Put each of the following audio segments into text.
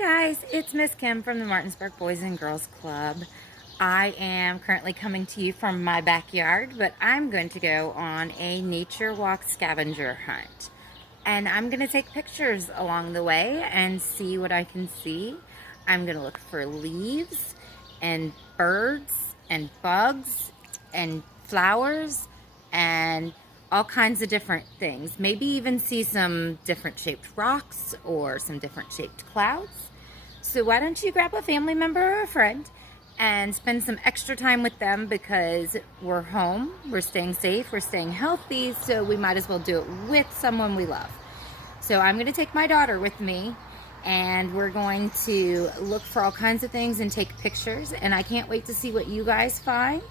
Guys, it's Miss Kim from the Martinsburg Boys and Girls Club. I am currently coming to you from my backyard, but I'm going to go on a nature walk scavenger hunt. And I'm going to take pictures along the way and see what I can see. I'm going to look for leaves and birds and bugs and flowers and all kinds of different things. Maybe even see some different shaped rocks or some different shaped clouds. So why don't you grab a family member or a friend and spend some extra time with them, because we're home, we're staying safe, we're staying healthy, so we might as well do it with someone we love. So I'm going to take my daughter with me, and we're going to look for all kinds of things and take pictures, and I can't wait to see what you guys find.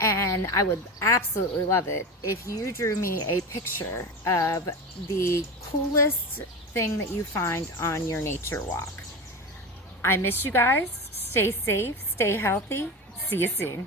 And I would absolutely love it if you drew me a picture of the coolest thing that you find on your nature walk. I miss you guys. Stay safe, stay healthy. See you soon.